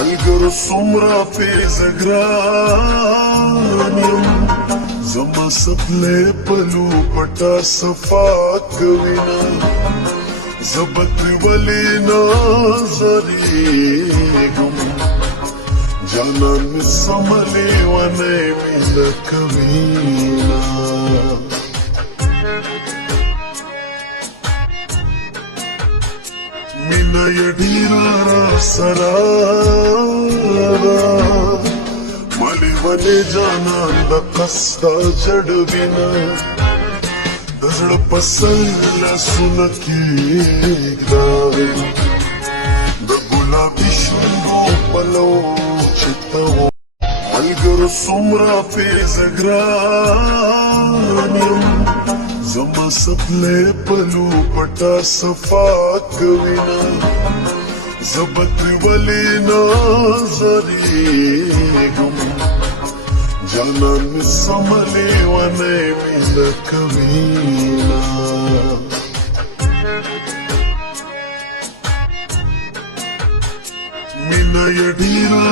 ملګرو څومره پیزګران یم زما سپلې پلو پټا صفا کوینا زبت ولی نظریګم جانان سملی ونه مل کوینا مینا یډیرا سرا مالی ونی جانان د قصدا جړ بنا دزړه پسل لاسونه کېږداوي د ګلابي شونډو پلو چته و ملګرو څومره پیزګران یم زما سپلې پلو پټا صفا کوینا زبت ولی نظریګم جانان سملی ونه مل کوینا مینا یډیرا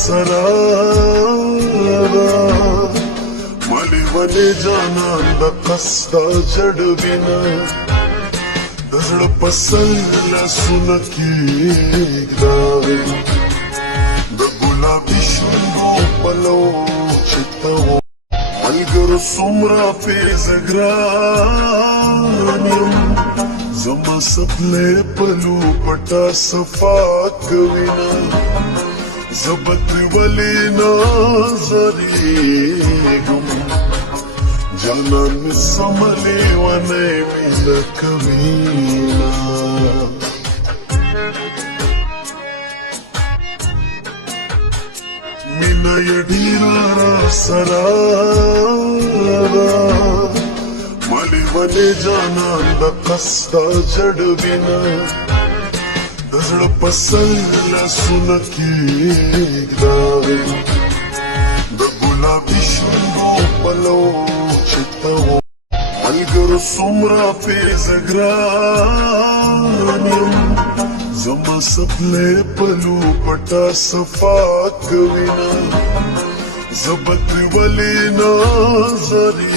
سرا مالی ونی جانان د قصدا جړ بنا دزړه پسل لاسونه کېږداوي د ګلابي شونډو پلو چته و ملګرو څومره پیزګران یم زما سپلې پلو پټا صفا کوینا زبت ولی نظریګم جانان سملی ونه مل کوینا مینا یډیرا سرا مالی ونی جانان د قصدا جړ بنا دزړه پسل لاسونه کېږداوي د ګلابي شونډو پلو چته و ملګرو څومره پیزګران یم زما سپلې پلو پټا صفا کوینا زبت ولی نظریګم